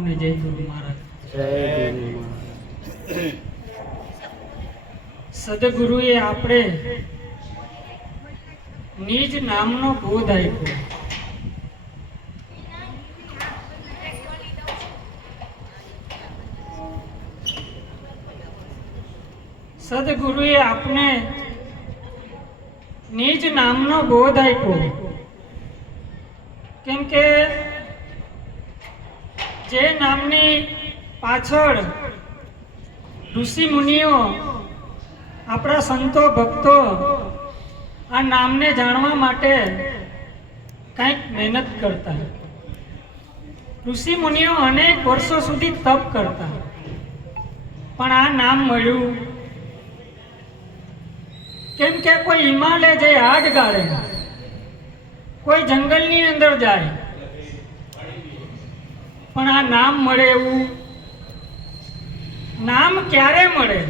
અને જય ગુરુ મહારાજ. સદગુરુએ આપણે નિજ નામનો બોધ આપ્યો. સદગુરુએ આપને નિજ નામનો બોધ આપ્યો. કેમ કે જે નામની પાછળ ઋષિ મુનિઓ, આપણા સંતો ભક્તો આ નામને જાણવા માટે કંઈક મહેનત કરતા. ઋષિ મુનિઓ અનેક વર્ષો સુધી તપ કરતા, પણ આ નામ મળ્યું કેમ કે કોઈ હિમાલય જાય આડ ગાળે, કોઈ જંગલની અંદર જાય, પણ આ નામ મળે એવું નામ ક્યારે મળે?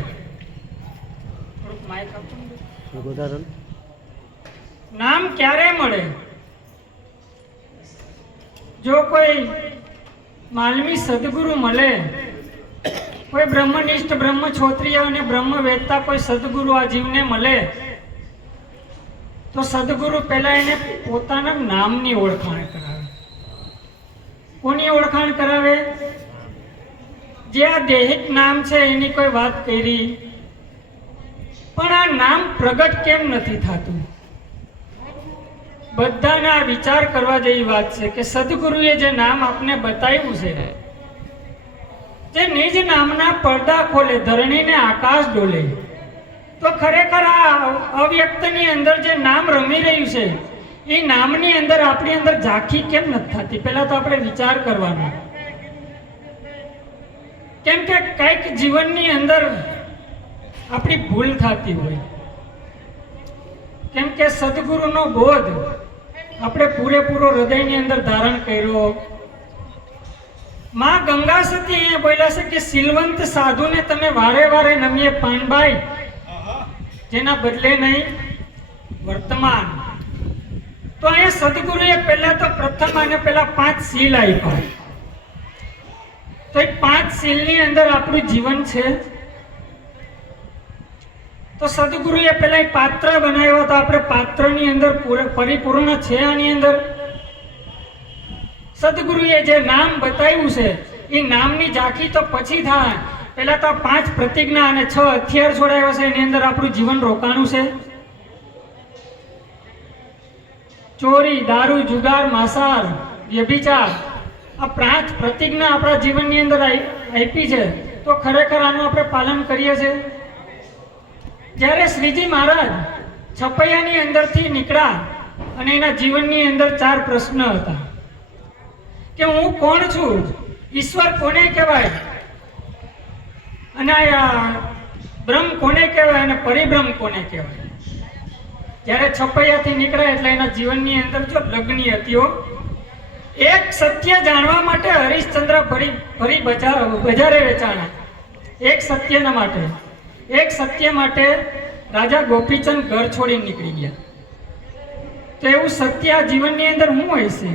નામ ક્યારે મળે? જો કોઈ માલવી સદગુરુ મળે, કોઈ બ્રહ્મનિષ્ઠ બ્રહ્મક્ષોત્રિય અને બ્રહ્મ વેદતા કોઈ સદગુરુ આ જીવને મળે, તો સદગુરુ પહેલા એને પોતાના નામની ઓળખાણ કરાવે. કોની ઓળખાણ કરાવે? જે આ દેહિક નામ છે એની કોઈ વાત કરી, પણ આ નામ પ્રગટ કેમ નથી થતું? બધાને આ વિચાર કરવા જેવી વાત છે કે સદગુરુએ જે નામ આપને બતાવ્યું છે, જે નિજ નામના પડદા ખોલે, ધરણીને આકાશ ડોલે, તો ખરેખર આ અવ્યક્તની અંદર જે નામ રમી રહ્યું છે એ નામની અંદર આપણી અંદર ઝાંખી કેમ નથી થતી? પહેલા તો આપણે વિચાર કરવાનો. કેમ કે કંઈક જીવનની અંદર આપણી ભૂલ થતી હોય. કેમ કે સદગુરુનો બોધ આપણે પૂરેપૂરો હૃદયની અંદર ધારણ કર્યો. માં ગંગા સતી અહીંયા બોલ્યા છે કે સિલવંત સાધુને તમે વારે વારે નમીએ પાનભાઈ, જેના બદલે નહીં વર્તમાન. તો અહીંયા સદગુરુએ પહેલા તો પ્રથમ અને પહેલા 5 સીલ આપ્યા. તો એ 5 સીલની અંદર આપણું જીવન છે. તો સદગુરુએ પહેલા પાત્ર બનાવ્યો, તો આપણે પાત્રની અંદર પરિપૂર્ણ છે. આની અંદર સદગુરુએ જે નામ બતાવ્યું છે એ નામની ઝાંખી તો પછી થાય. પહેલા તો 5 પ્રતિજ્ઞા અને 6 હથિયાર છોડાવ્યા છે, એની અંદર આપણું જીવન રોકાણું છે. ચોરી, દારૂ, જુગાર, માંસાહાર, વ્યભિચાર, આ 5 પ્રતિજ્ઞા આપણા જીવનની અંદર આપી છે. તો ખરેખર આનું આપણે પાલન કરીએ છીએ. જ્યારે શ્રીજી મહારાજ છપૈયાની અંદરથી નીકળ્યા અને એના જીવનની અંદર 4 પ્રશ્ન હતા કે હું કોણ છું, ઈશ્વર કોને કહેવાય, અને બ્રહ્મ કોને કહેવાય, અને પરિબ્રહ્મ કોને કહેવાય. જ્યારે છપૈયાથી નીકળ્યા એટલે એના જીવનની અંદર જો લગ્ની હતી. એક સત્ય જાણવા માટે હરિશ્ચંદ્ર ફરી બજારે વેચાણા. એક સત્યના માટે, એક સત્ય માટે રાજા ગોપીચંદ ઘર છોડીને નીકળી ગયા. તો એવું સત્ય આ જીવનની અંદર શું હોય છે?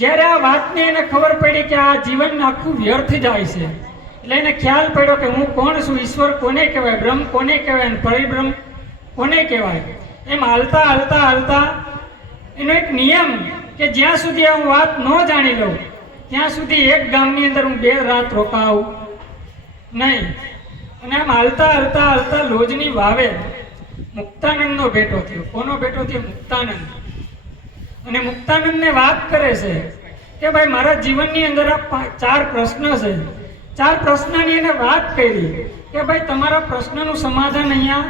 જ્યારે આ વાતને એને ખબર પડી કે આ જીવન આખું વ્યર્થ જાય છે, એટલે એને ખ્યાલ પડ્યો કે હું કોણ છું, ઈશ્વર કોને કહેવાય, બ્રહ્મ કોને કહેવાય, અને પરિબ્રહ્મ કોને કહેવાય. એમ હાલતા હાલતા હાલતા એનો એક નિયમ કે જ્યાં સુધી હું વાત ન જાણી લઉં ત્યાં સુધી એક ગામની અંદર હું 2 રાત રોકાવું નહીં. અને આમ હાલતા હાલતા હાલતા લોજની વાવે મુક્તાનંદનો ભેટો થયો. કોનો ભેટો થયો? મુક્તાનંદ. અને મુક્તાનંદને વાત કરે છે કે ભાઈ મારા જીવનની અંદર આ 4 પ્રશ્ન છે. 4 પ્રશ્નની એને વાત કરી કે ભાઈ તમારા પ્રશ્નનું સમાધાન અહીંયા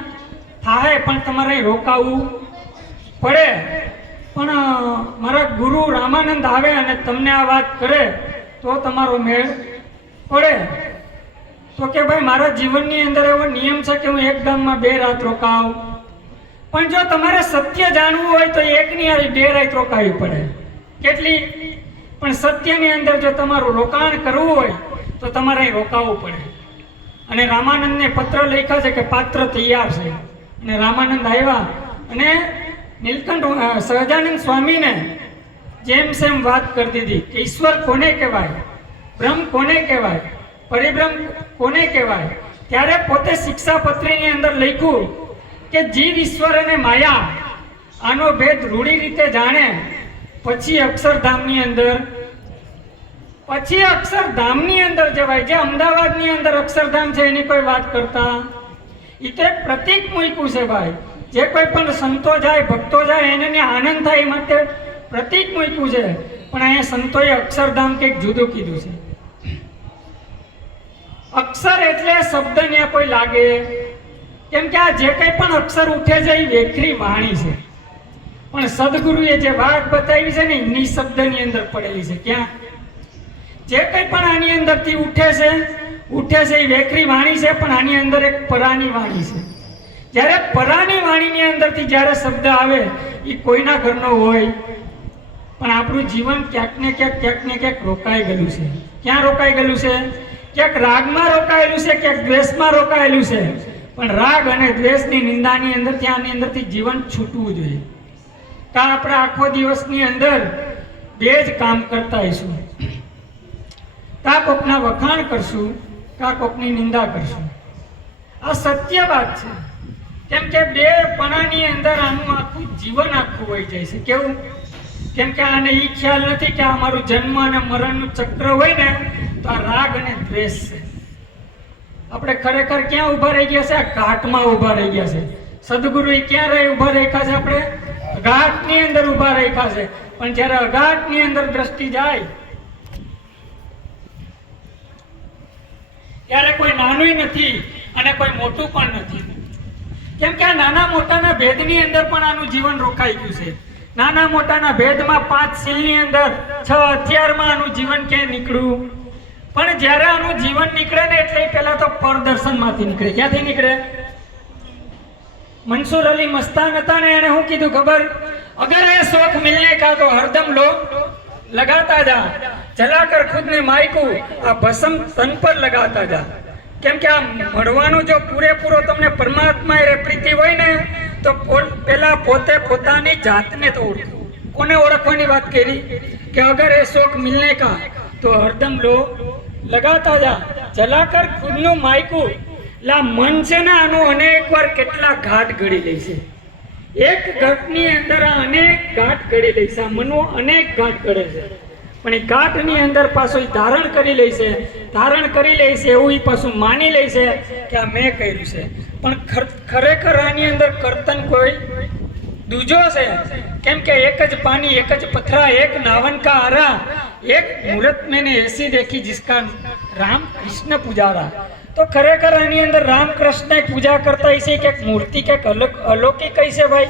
થાય, પણ તમારે રોકાવું પડે. પણ મારા ગુરુ રામાનંદ આવે અને તમને આ વાત કરે તો તમારો મેળ પડે. તો કે ભાઈ મારા જીવનની અંદર એવો નિયમ છે કે હું એક ગામમાં 2 રાત રોકાવું, પણ જો તમારે સત્ય જાણવું હોય તો એકની આવી 2 રાત રોકાવી પડે. કેટલી? પણ સત્યની અંદર જો તમારું રોકાણ કરવું હોય તો તમારે રોકાવું પડે. અને રામાનંદને પત્ર લખ્યા છે કે પાત્ર તૈયાર છે. અને રામાનંદ આવ્યા અને નીલકંઠ સહજાનંદ સ્વામીને જેમ સેમ વાત કરી દીધી કે ઈશ્વર કોને કહેવાય, બ્રહ્મ કોને કહેવાય, પરિબ્રહ્મ કોને કહેવાય, ત્યારે પોતે શિક્ષાપત્રીની અંદર લખ્યું કે જીવ ઈશ્વર અને માયા આનો ભેદ રૂઢી રીતે જાણે પછી અક્ષરધામની અંદર જવાય. જે અમદાવાદની અંદર અક્ષરધામ છે એની કોઈ વાત કરતા એ તો એક પ્રતીક મૂક્યું છે ભાઈ. જે કોઈ પણ સંતો જાય, ભક્તો જાય, એને આનંદ થાય એ માટે પ્રતીક મૂક્યું છે. પણ અહીંયા સંતોએ અક્ષરધામ કંઈક જુદું કીધું છે. અક્ષર એટલે શબ્દ ને કોઈ લાગે, કેમ કે આ જે કંઈ પણ અક્ષર ઉઠે છે એ વેખરી વાણી છે. પણ સદગુરુએ જે વાત બતાવી છે ને એની શબ્દની અંદર પડેલી છે. ક્યાં જે કંઈ પણ આની અંદરથી ઉઠે છે એ વેખરી વાણી છે, પણ આની અંદર એક પરાની વાણી છે. જ્યારે પરાની વાણીની અંદરથી જ્યારે શબ્દ આવે એ કોઈના ઘરનો હોય, પણ આપણું જીવન ક્યાંક ને ક્યાંક રોકાઈ ગયેલું છે. ક્યાં રોકાઈ ગયેલું છે? ક્યાંક રાગમાં રોકાયેલું છે, ક્યાંક દ્વેષમાં રોકાયેલું છે. પણ રાગ અને દ્વેષની નિંદાની અંદર ત્યાંની અંદરથી જીવન છૂટવું જોઈએ. કા આપણે આખો દિવસની અંદર બે જ કામ કરતા હશું, કા કોકના વખાણ કરશું, કા કોકની નિંદા કરશું. આ સત્ય વાત છે. કેમ કે બે પણાની અંદર આનું આખું જીવન આખું હોય જાય છે. કેવું? કેમ કે આને એ ખ્યાલ નથી કે અમારું જન્મ અને મરણનું ચક્ર હોય ને તો આ રાગ અને દ્વેષ છે. આપણે ખરેખર ક્યાં ઊભા રહી ગયા છે? આ ઘાટમાં ઊભા રહી ગયા છે. સદગુરુ ક્યાં ઊભા રાખ્યા છે? આપણે અઘાટની અંદર ઊભા રાખ્યા છે. પણ જ્યારે અઘાટની અંદર દ્રષ્ટિ જાય ત્યારે કોઈ નાનું નથી અને કોઈ મોટું પણ નથી. કેમ કે આ નાના મોટાના ભેદની અંદર પણ આનું જીવન રોકાઈ ગયું છે. નાના મોટાના ભેદમાં 5 સીલની અંદર 6 હથિયારમાં આનું જીવન ક્યાં નીકળ્યું. પણ જ્યારે આનું જીવન નીકળે ને એટલે પહેલા તો પરદર્શનમાંથી નીકળે. ક્યાંથી નીકળે? મંસૂર અલી મસ્તાન હતા ને, એને શું કીધું ખબર? અગર એ શોખ મિલને કા તો હરદમ લો લગાતા જા, જલાકર ખુદ ને માયકુ આ ભસમ તન પર લગાતા જા. કેમ કે આ મળવાનો જો પૂરેપૂરો તમને પરમાત્મા એ પ્રીતિ હોય ને તો પેલા પોતે પોતાની જાતને તો ઓળખો. કોને ઓળખવાની વાત કરી? કે અગર એ શોખ મિલને કા તો હરદમ લો લગાતા જા, જલાકર ખુદનું માયકું. લા મન છે ને આનું અનેક વાર કેટલા ઘાટ ઘડી લે છે. એક ઘાટની અંદર અનેક ઘાટ ઘડી લે છે. મનો અનેક ઘાટ ઘડે છે, પણ એ ઘાટની અંદર પાછું ધારણ કરી લે છે. ધારણ કરી લે છે એવું એ પાછું માની લે છે કે આ મેં કર્યું છે. પણ ખરેખર આની અંદર કર્તન કોઈ દૂજો છે. કેમ કે એક જ પાણી, એક જ પથરા, એક નાવન કા આરા, એક મૂર્ત મેને એસી દેખી जिसका રામ કૃષ્ણ પૂજારા. તો ખરેખર આની અંદર રામ કૃષ્ણ પૂજા કરતા છે કે મૂર્તિ કે અલૌકિક કઈ છે ભાઈ?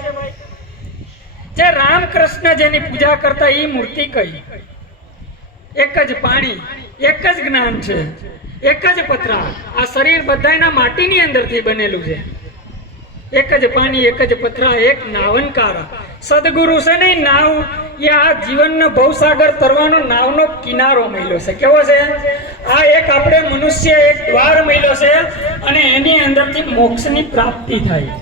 જે રામ કૃષ્ણ જેની પૂજા કરતા એ મૂર્તિ કઈ? એક જ પાણી, એક જ જ્ઞાન છે, એક જ પથરા. આ શરીર બધાના માટીની અંદરથી બનેલું છે. એક જ પાણી, એક જ પથરા, એક નાવનકારા. સદગુરુ છે ને નાવ, એ આ જીવનનો ભવસાગર તરવાનો નાવનો કિનારો મળ્યો છે. કેવો છે? આ એક આપણે મનુષ્ય એક દ્વાર મળ્યો છે અને એની અંદરથી મોક્ષની પ્રાપ્તિ થાય.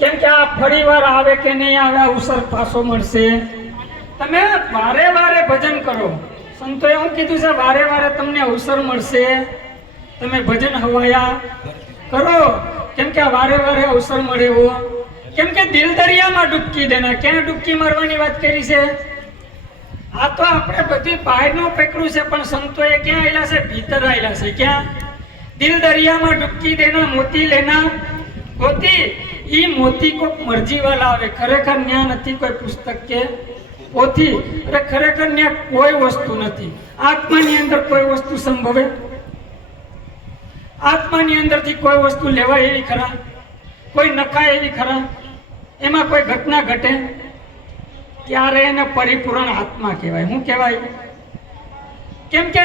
કેમ કે આ ફરી વાર આવે કે નહીં આવે, અવસર પાછો મળશે. તમે વારે વારે ભજન કરો. સંતોએ શું કીધું છે? વારે વારે તમને અવસર મળશે, તમે ભજન હવાયા કરો. કેમ કે આ વારે વારે અવસર મળે એવો. કેમ કે દિલ દરિયામાં ડૂબકી દેના. ક્યાં ડૂબકી મારવાની વાત કરી છે? આ તો આપણે બધી બહારનું પકડ્યું છે, પણ સંતોએ ક્યાં આવેલા છે? ભીતર આવેલા છે. ક્યાં? દિલ દરિયામાં ડૂબકી દેના, મોતી લેના મોતી. ઈ મોતી કોઈક મરજી વાળા આવે. ખરેખર ન્યા નથી કોઈ પુસ્તક કે પોથી. અરે ખરેખર ન્યા કોઈ વસ્તુ નથી. આત્માની અંદર કોઈ વસ્તુ સંભવે? આત્માની અંદરથી કોઈ વસ્તુ લેવાય એવી ખરા? કોઈ નખાય એવી ખરા? એમાં કોઈ ઘટના ઘટે ત્યારે એને પરિપૂર્ણ આત્મા કહેવાય. શું કહેવાય? કેમ કે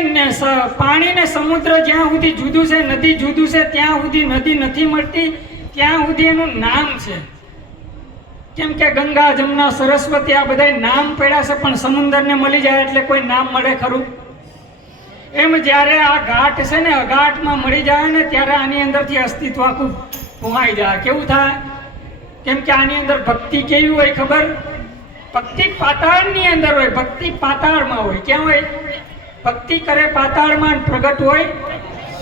પાણી ને સમુદ્ર જ્યાં સુધી જુદું છે, નદી જુદું છે, ત્યાં સુધી નદી નથી મળતી, ત્યાં સુધી એનું નામ છે. કેમ કે ગંગા, જમના, સરસ્વતી આ બધા નામ પડ્યા છે, પણ સમુદ્રને મળી જાય એટલે કોઈ નામ મળે ખરું? એમ જ્યારે આ ઘાટ છે ને અઘાટમાં મળી જાય ને ત્યારે આની અંદરથી અસ્તિત્વ આખું ભૂમાઈ જાય. કેવું થાય? કેમ કે આની અંદર ભક્તિ કેવી હોય ખબર? ભક્તિ પાતાળની અંદર હોય. ભક્તિ પાતાળમાં હોય. ક્યાં હોય? ભક્તિ કરે પાતાળમાં પ્રગટ હોય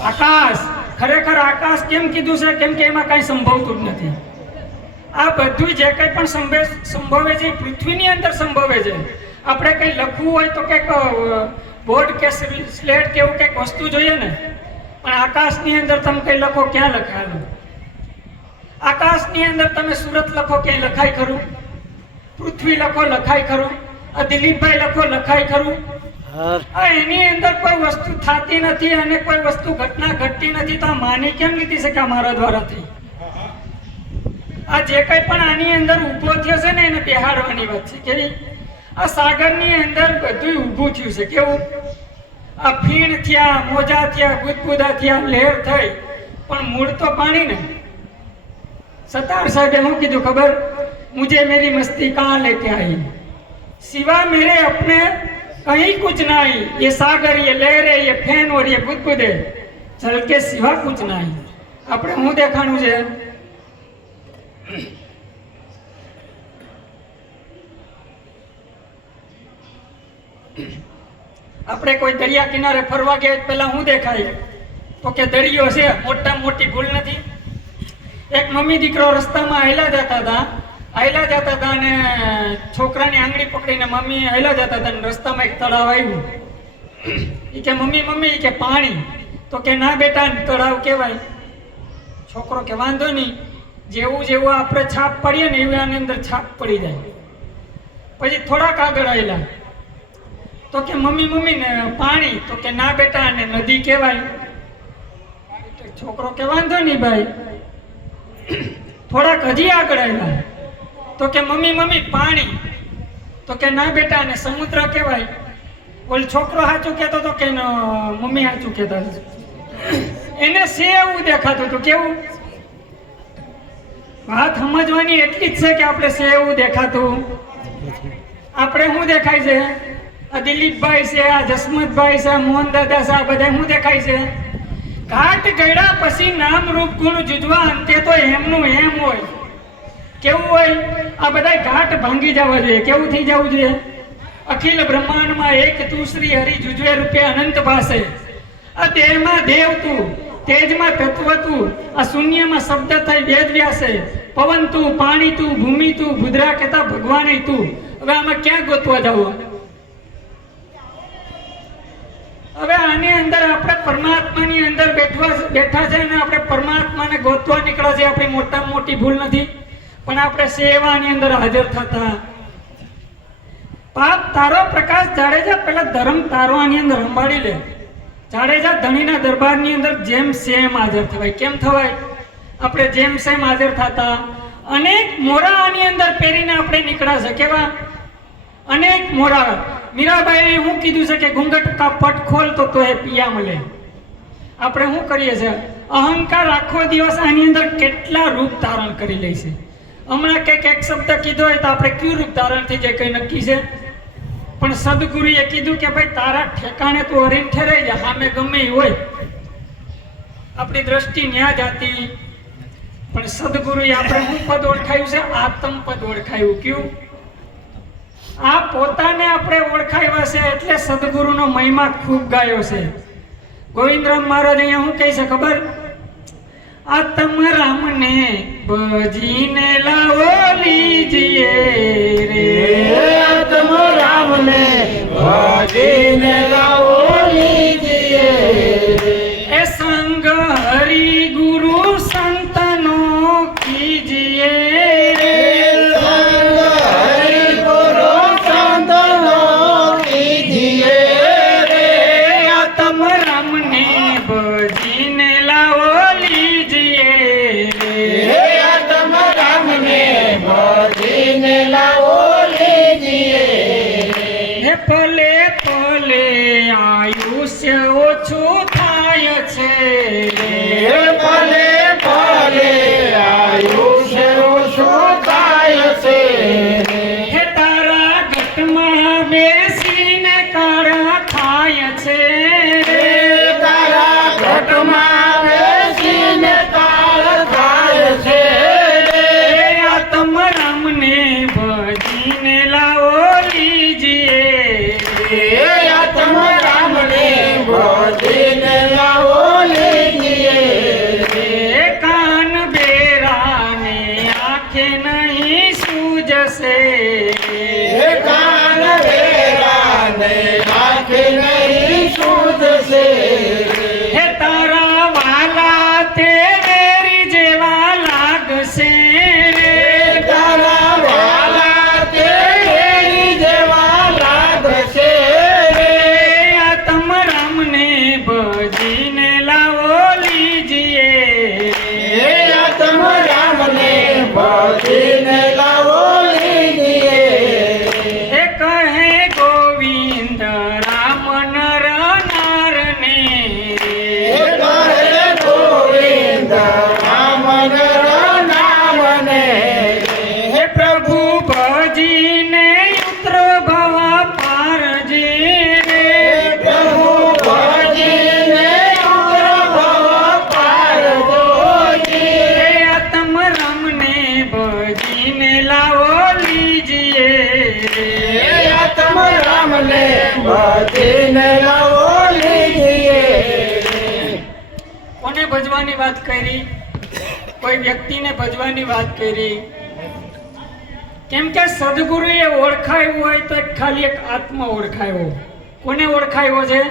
આકાશ. ખરેખર આકાશ કેમ કીધું છે? કેમ કે એમાં કાંઈ સંભવતું જ નથી. આ બધું જે કંઈ પણ સંભવે છે એ પૃથ્વીની અંદર સંભવે છે. આપણે કંઈ લખવું હોય તો કંઈક બોર્ડ કે સ્લેટ કે એવું કંઈક વસ્તુ જોઈએ ને, પણ આકાશની અંદર તમે કંઈ લખો, ક્યાં લખાયેલું? આકાશની અંદર તમે સુરત લખો, ક્યાંય લખાય ખરું? પૃથ્વી લખો, લખાય ખરું? આ દિલીપભાઈ લખો, લખાય ખરું? એની અંદર કોઈ વસ્તુ થતી નથી અને કોઈ વસ્તુ ઘટના ઘટતી નથી, તો આ માની કેમ લીધી છે કે આ મારા દ્વારા થઈ? આ જે કંઈ પણ આની અંદર ઊભો થયો છે ને એને બેહાડવાની વાત છે. કેવી? આ સાગરની અંદર બધું ઊભું થયું છે. કેવું? આ ફીણ થયા, મોજા થયા, ગુદગુદા થયા, લહેર થઈ, પણ મૂળ તો પાણી ને. સતાર સાહેબે શું કીધું ખબર? મુझे मेरी मस्ती कहाँ लेके आई, सिवा मेरे अपने कहीं कुछ नहीं, ये सागर, ये लहरे, ये फैन और ये बुदबुदे, चल के सिवा कुछ नहीं. આપણે શું દેખાણું છે? આપણે કોઈ દરિયા કિનારે ફરવા ગયા પહેલા શું દેખાય? તો કે દરિયો છે. મોટા મોટી ભૂલ નથી. એક મમ્મી દીકરો રસ્તામાં હાલ્યા જતા હતા અને છોકરાની આંગળી પકડીને મમ્મી હાલ્યા જતા હતા અને રસ્તામાં એક તળાવ આવ્યું. એ કે મમ્મી કે પાણી. તો કે ના બેટા, તળાવ કહેવાય. છોકરો કે વાંધો નહીં, જેવું આપણે છાપ પડીએ ને એવી આની અંદર છાપ પડી જાય. પછી થોડાક આગળ આવેલા તો કે મમ્મી ને પાણી. તો કે ના બેટા, અને નદી કહેવાય. છોકરો કે વાંધો નહીં ભાઈ. થોડાક હજી આગળ આવ્યા તો કે મમ્મી પાણી. તો કે ના બેટા, અને સમુદ્ર કહેવાય. ઓલ છોકરો સાચું કહેતો તો કે મમ્મી સાચું કહેતા. એને સે એવું દેખાતું હતું. કેવું? વાત સમજવાની એટલી જ છે કે આપણે સે એવું દેખાતું. આપણે શું દેખાય છે? આ દિલીપભાઈ છે, આ જસમતભાઈ છે, મોહન દાદા છે, આ બધા શું દેખાય છે? ઘાટ ગળ્યા પછી નામ રૂપ ગુણ જુજવા, અંતે તો એમનું એમ હોય. કેવું હોય? આ બધા ઘાટ ભાંગી જવા જોઈએ. કેવું થઈ જવું જોઈએ? અખિલ બ્રહ્માંડમાં એક તું શ્રી હરિ જુજવે રૂપે અનંત ભાસે. આ દેહમાં દેવ તું, તેજમાં તત્વ તું, આ શૂન્યમાં શબ્દ થઈ વેદ વ્યાસે. પવન તું, પાણી તું, ભૂમિ તું, ભુદ્રા કહેતા ભગવાન તું. હવે આમાં ક્યાં ગોતવા જવું? હવે આની અંદર આપણે પરમાત્માની અંદર બેઠા છે અને આપણે પરમાત્માને ગોતવા નીકળ્યા છે. આપણી મોટામાં મોટી ભૂલ નથી, પણ આપણે સેવાની અંદર હાજર થતા. પાપ તારો પ્રકાશ જાડેજા પેલા ધર્મ તારો આની અંદર સંભાળી લે. જાડેજા ધણીના દરબારની અંદર જેમ સેમ હાજર થવાય. કેમ થવાય? આપણે જેમ સેમ હાજર થતા. અનેક મોરા આની અંદર પહેરીને આપણે નીકળ્યા છે. કેવા? અનેક મોરા. મીરાબાઈએ શું કીધું છે કે ઘૂંઘટ કા પટ ખોલ તો એ પિયા મળે. આપણે શું કરીએ છીએ? અહંકાર આખો દિવસ આની અંદર કેટલા રૂપ ધારણ કરી લે છે. હમણાં કંઈક એક શબ્દ કીધો હોય તો આપણે કયું રૂપ ધારણ થઈ જાય કઈ નક્કી છે? પણ સદગુરુએ કીધું કે ભાઈ તારા ઠેકાણે તું હરીને ઠેરાઈ જા, સામે ગમે એ હોય. આપણી દ્રષ્ટિ ન્યા જાતી. પણ સદગુરુએ આપણે શું પદ ઓળખાયું છે? આત્મ પદ ઓળખાયું. કયું? આ પોતાને આપણે ઓળખાવ્યા છે એટલે સદગુરુનો મહિમા ખૂબ ગાયો છે. ગોવિંદરામ મહારાજ અહીંયા શું કહે છે ખબર? આત્મ રામને ભજીને લાવો લીજીએ રે, આત્મ રામને ભજીને લાવો લીજીએ રે. એ સંગ હરિ ગુરુ સંતનો કીજીએ રે, સંગ હરિ ગુરુ સંતનો કીજીએ રે. આત્મ રામને ભજીને લાવો લીજીએ રે, આત્મ રામને ભજીને લાવો લીજીએ રે. હે ભલે ભલે આયુષ્ય ઓછું થાય છે હે ભલે ભલે આયુષ્ય ઓછું થાય છે રે. હે તારા ઘટમાં બેસીને કાળા થાય છે તારા ઘટમાં બેસીને કાળ થાય છે રે. આત્મ રામને ભજીને લાવો લીજીએ આત્મ રામને ભજીને લાવો લીજીએ એ કાન બેરાને આંખે નહીં સૂજશે હે કાન વેરાને આંખે નહીં સૂઝશે હે તારા વાલા તે વેરી જેવા લાગશે તારા વાલા તે વેરી જેવા લાગશે આત્મ રામને ભજીને લાવો લીજીએ હે આત્મ રામને ભજીને લાવો લીજીએ એ કહે ગોવિંદ રામ નર નારને હે કહે ગોવિંદ રામ નર નામને હે પ્રભુ ભજીને ઉતરો ભવા પારજે પ્રભુ ભજીને ઉગ્ર ભવ પાર જોજી હે આત્મ રામને ભજીને લાવો લીજીએ હે આત્મ રામને ભજીને લાવો લીજીએ કોને ભજવાની વાત કરી? કોઈ વ્યક્તિને ભજવાની વાત કરી. કેમ કે સદગુરુએ ઓળખાયું હોય તો ખાલી એક આત્મા ઓળખાયો. કોને ઓળખાયો છે?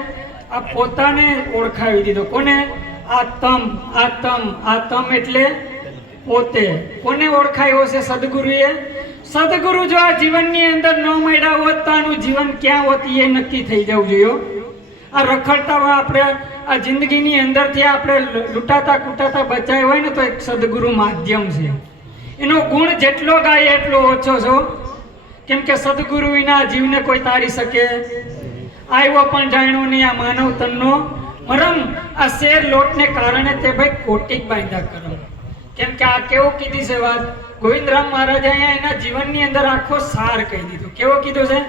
આ પોતાને ઓળખાવી દીધો. કોને? આત્મ એટલે પોતે. કોને ઓળખાયો છે? સદગુરુએ. સદગુરુ જો આ જીવનની અંદર ન મળ્યા હોત તો આનું જીવન ક્યાં હોત એ નક્કી થઈ જવું જોઈએ. આ રખડતા આપણે આ જિંદગીની અંદરથી આપણે લૂંટાતા કૂટાતા બચાવ્યા હોય ને તો એક સદગુરુ માધ્યમ છે. એનો ગુણ જેટલો ગાય એટલો ઓછો છો. કેમ કે સદગુરુ વિના જીવને કોઈ તારી શકે. આવ્યો પણ જાણ્યો નહીં આ માનવ તનનો મરમ. આ શેર લોટને કારણે તે ભાઈ કોટિક બાંધ્યા કરમ. કેમ કે આ કેવો કીધી છે વાત? ગોવિંદરામ મહારાજે અહીંયા એના જીવનની અંદર આખો સાર કહી દીધો. કેવો કીધો છે?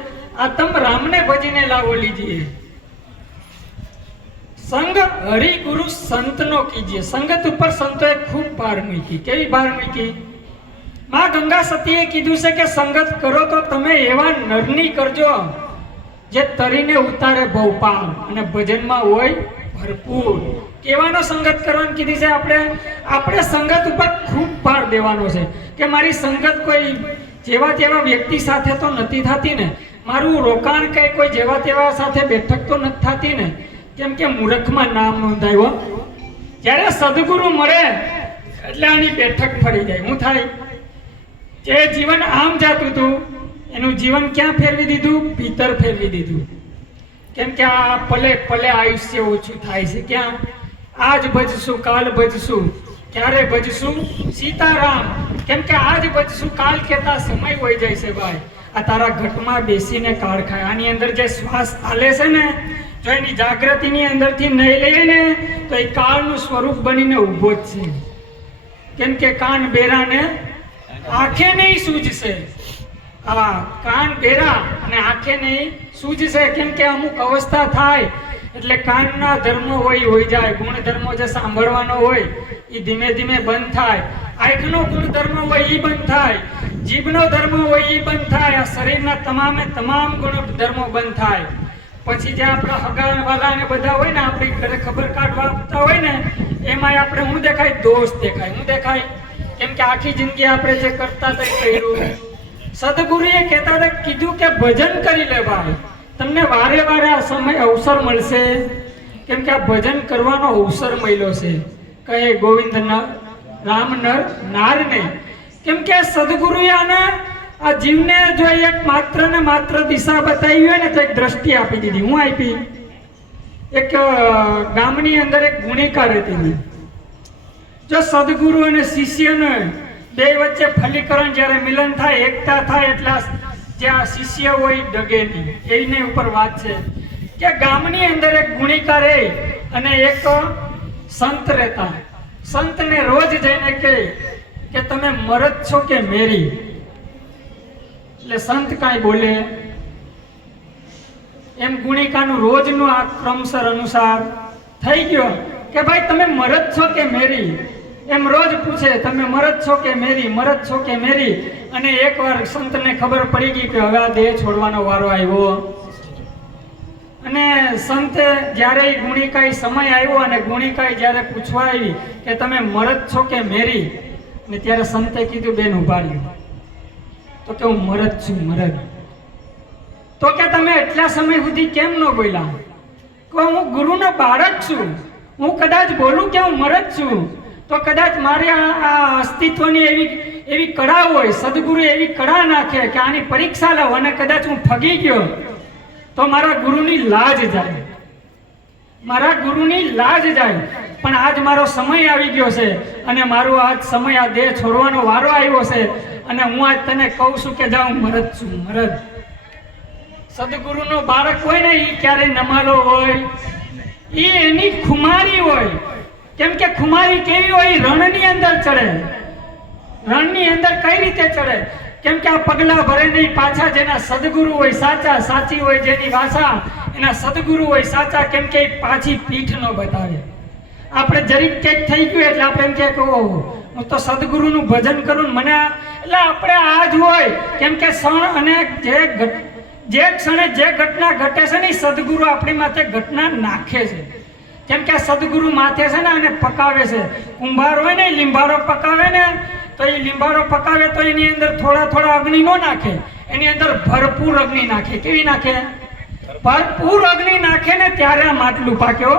આત્મ રામને ભજીને લાવો લીજીએ. સંગ હરિ ગુરુ સંતનો કીજીએ. સંગત ઉપર સંતોએ ખૂબ ભાર મૂકી. કેવી ભાર મૂકી? માં ગંગા સતીએ કીધું છે કે સંગત કરો તો તમે એવા નરની કરજો જે તરીને ઉતારે ભવપાર અને ભજનમાં હોય ભરપૂર. કેવાનો સંગત કરવાની કીધી છે? આપણે સંગત ઉપર ખૂબ ભાર દેવાનો છે કે મારી સંગત કોઈ જેવા તેવા વ્યક્તિ સાથે તો નથી થતી ને. મારું રોકાણ કઈ કોઈ જેવા તેવા સાથે બેઠક તો નથી થતી ને. કેમ કે મૂર્ખમાં નામ નોંધાયો. જ્યારે સદગુરુ મળે એટલે આની બેઠક ફરી જાય. હું થાય? જે જીવન આમ જાતું હતું એનું જીવન ક્યાં ફેરવી દીધું? ભીતર ફેરવી દીધું. કેમ કે આ પલે પલે આયુષ્ય ઓછું થાય છે. ક્યાં? આજ ભજશું કાલ ભજશું. ક્યારે ભજશું? સીતારામ. કેમ કે આજ ભજશું કાલ કહેતા સમય વહી જાય છે ભાઈ. આ તારા ઘટમાં બેસીને કાળ ખાય. આની અંદર જે શ્વાસ ચાલે છે ને જો એની જાગૃતિની અંદરથી નહીં લઈએ ને તો એ કાળનું સ્વરૂપ બનીને ઊભો જ છે. કેમ કે કાન બેરાને આંખે નહીં સૂજશે. આ કાન બેરા અને આંખે નહીં સૂજશે. કેમ કે અમુક અવસ્થા થાય એટલે કાનના ધર્મો હોય જાય. ગુણધર્મો જે સાંભળવાનો હોય એ ધીમે ધીમે બંધ થાય. આંખનો ગુણધર્મ હોય એ બંધ થાય. જીભનો ધર્મ હોય એ બંધ થાય. આ શરીરના તમામ ગુણધર્મો બંધ થાય. પછી જે આપણા હગાવાલા ને બધા હોય ને આપણી ઘરે ખબર કાઢવા આપતા હોય ને એમાં આપણે હું દેખાય? દોષ દેખાય. હું દેખાય? કેમ કે આખી જિંદગી આપણે જે કરતા હતા એ કર્યું. સદગુરુએ કહેતા હતા કીધું કે ભજન કરી લે ભાઈ. તમને વારે વારે આ સમય અવસર મળશે. કેમ કે આ ભજન કરવાનો અવસર મળ્યો છે. કહે ગોવિંદ રામ નર નારને. કેમ કે સદગુરુએ આને આ જીવને જો એક માત્ર ને માત્ર દિશા બતાવી હોય ને તો એક દ્રષ્ટિ આપી દીધી. હું આપી? એક ગામની અંદર એક ગુણિકા રહેતી હતી. જો સદગુરુ અને શિષ્યને બે વચ્ચે ફલીકરણ જ્યારે મિલન થાય, એકતા થાય એટલે જે આ શિષ્ય હોય ડગે નહીં. એની ઉપર વાત છે કે ગામની અંદર એક ગુણિકા રહે અને એક સંત રહેતા. સંતને રોજ જઈને કહે કે તમે મરદ છો કે મેરી? એટલે સંત કાંઈ બોલે એમ ગુણિકાનું રોજનું આ ક્રમસર અનુસાર થઈ ગયો કે ભાઈ તમે મરદ છો કે મેરી? એમ રોજ પૂછે તમે મરદ છો કે મેરી, મરદ છો કે મેરી. અને એકવાર સંતને ખબર પડી ગઈ કે હવે આ દેહ છોડવાનો વારો આવ્યો અને સંતે જ્યારે ઈ ગુણિકાઈ સમય આવ્યો અને ગુણિકાઈ જ્યારે પૂછવા આવી કે તમે મરદ છો કે મેરી, ને ત્યારે સંતે કીધું બેન ઉભા રહ્યો, તો કે હું મરદ છું મરદ. તો કે તમે એટલા સમય સુધી કેમ ન બોલ્યા? કે હું ગુરુનો બાળક છું, હું કદાચ બોલું કે હું મરદ છું તો કદાચ મારે આ અસ્તિત્વની એવી કળા હોય, સદગુરુ એવી કળા નાખે કે આની પરીક્ષા લઉં અને કદાચ હું ફગી ગયો તો મારા ગુરુની લાજ જાય, મારા ગુરુની લાજ જાય. પણ આજ મારો સમય આવી ગયો છે અને મારો આજ સમય આ દેહ છોડવાનો વારો આવ્યો છે અને હું આજ તને કહું છું કે જા હું મરદ છું મરદ. સદગુરુનો બાળક હોય ને એ ક્યારેય નમાલો હોય, એ એની ખુમારી હોય. કેમ કે ખુમારી કેવી હોય? રણની અંદર ચડે. રણની અંદર કઈ રીતે ચડે? કેમ કે આ પગલા ભરે નહીં, પાછા જેના સદગુરુ હોય સાચા, સાચી હોય જેની ભાષા, એના સદગુરુ હોય સાચા. કેમ કે પાછી પીઠ ન બતાવે. આપણે જરીક કંઈક થઈ ગયું એટલે આપણે એમ કે ઓહો હું તો સદગુરુનું ભજન કરું મને એટલે આપણે આ જ હોય. કેમ કે ક્ષણ અને જે ક્ષણે જે ઘટના ઘટે છે ને એ સદગુરુ આપણી માથે ઘટના નાખે છે. કેમ કે સદગુરુ માથે છે ને અને પકાવે છે. કુંભાર હોય ને એ લીંબાડો પકાવે ને તો એ લીંબાડો પકાવે તો એની અંદર થોડા થોડા અગ્નિ ન નાખે, એની અંદર ભરપૂર અગ્નિ નાખે. કેવી નાખે? ભરપૂર અગ્નિ નાખે ને ત્યારે આ માટલું પાક્યો.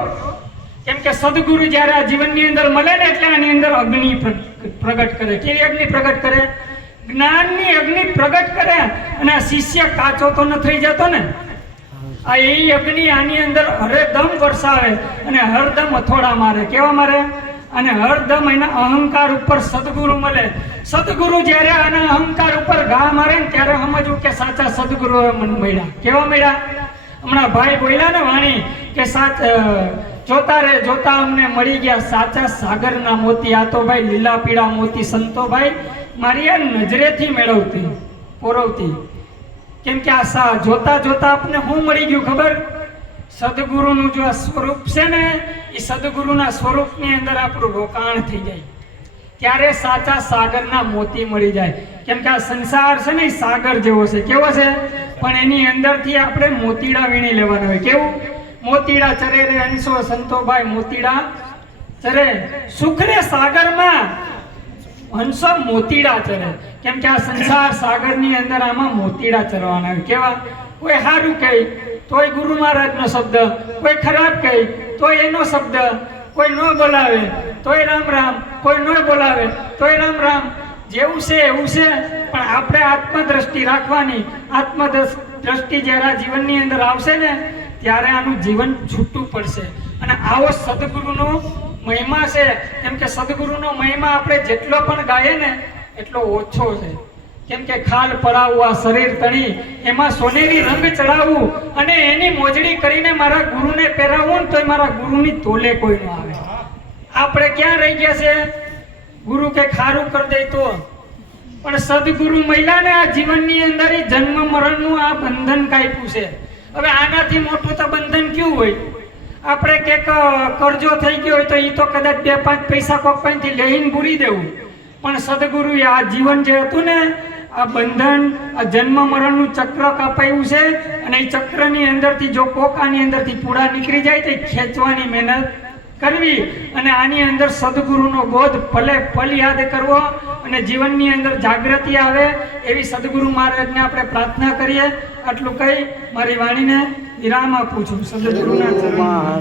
કેમ કે સદગુરુ જ્યારે આ જીવનની અંદર મળે ને એટલે આની અંદર અગ્નિ પ્રગટ કરે. કેવી અગ્નિ પ્રગટ કરે? જ્ઞાનની અગ્નિ પ્રગટ કરે. અને આ શિષ્ય કાચો તો ન થઈ જતો ને, આ એ અગ્નિ આની અંદર હરદમ વરસાવે અને હરદમ અથોડા મારે. કેવા મારે? અને હરદમ એના અહંકાર ઉપર સદગુરુ મળે. સદગુરુ જ્યારે આના અહંકાર ઉપર ઘા મારે ને ત્યારે સમજવું કે સાચા સદગુરુ મને મળ્યા. કેવા મળ્યા? હમણાં ભાઈ બોલ્યા ને વાણી કે જોતા રે જોતા અમને મળી ગયા સાચા સાગરના મોતી. આ તો ભાઈ લીલા પીળા મોતી સંતો ભાઈ મારી આ નજરેથી મેળવતી પોરવતી. કેમ કે આ જોતા જોતા આપને શું મળી ગયું ખબર? સદગુરુનું જો આ સ્વરૂપ છે ને એ સદગુરુના સ્વરૂપની અંદર આપણું રોકાણ થઈ જાય ત્યારે સાચા સાગરના મોતી મળી જાય. કેમ કે આ સંસાર છે ને એ સાગર જેવો છે. કેવો છે? પણ એની અંદરથી આપણે મોતીડા વીણી લેવાના હોય. કેવું? મોતીડા ચરે રે હંસો સંતોભાઈ મોતીડા ચરે. સુખને સાગરમાં હંસો મોતીડા ચરે. કેમ કે આ સંસાર સાગરની અંદર આમાં મોતીડા ચરવાના હોય. કેવા? કોઈ સારું કહે તોય ગુરુ મહારાજનો શબ્દ, કોઈ ખરાબ કહે તોય એનો શબ્દ, કોઈ ન બોલાવે તોય રામ રામ, કોઈ ન બોલાવે તોય રામ રામ. જેવું છે એવું છે. પણ આપણે આત્મદ્રષ્ટિ રાખવાની. આત્મદ્રષ્ટિ જ્યારે જીવનની અંદર આવશે ને ત્યારે આનું જીવન છૂટું પડશે. અને આવો સદગુરુનો મહિમા છે. કેમ કે સદગુરુનો મહિમા આપણે જેટલો પણ ગાઈએ ને એટલો ઓછો છે. કેમ કે ખાલ પડાવવું આ શરીર તણી, એમાં સોનેરી રંગ ચડાવવું અને એની મોજડી કરીને મારા ગુરુને પહેરાવવું ને તો મારા ગુરુની તોલે કોઈ ન આવે. આપણે ક્યાં રહી ગયા છે? ગુરુ કે ખારું કરી દે તો. પણ સદગુરુ મહિલાને આ જીવનની અંદર જન્મ મરણનું આ બંધન કાપ્યું છે. હવે આનાથી મોટું તો બંધન ક્યું હોય? આપણે કંઈક કરજો થઈ ગયો હોય તો એ તો કદાચ 2-5 પૈસા કોક પાસેથી લઈને ભૂરી દેવું. પણ સદગુરુએ આ જીવન જે હતું ને આ બંધન, આ જન્મ મરણનું ચક્ર કાપાયું છે. અને એ ચક્રની અંદરથી જો કોક આની અંદરથી પૂડા નીકળી જાય તો ખેંચવાની મહેનત કરવી. અને આની અંદર સદગુરુનો બોધ પલે પલ યાદ કરવો અને જીવનની અંદર જાગૃતિ આવે એવી સદગુરુ મહારાજને આપણે પ્રાર્થના કરીએ. આટલું કહી મારી વાણીને વિરામ આપું છું. સદગુરુના ચરણમાં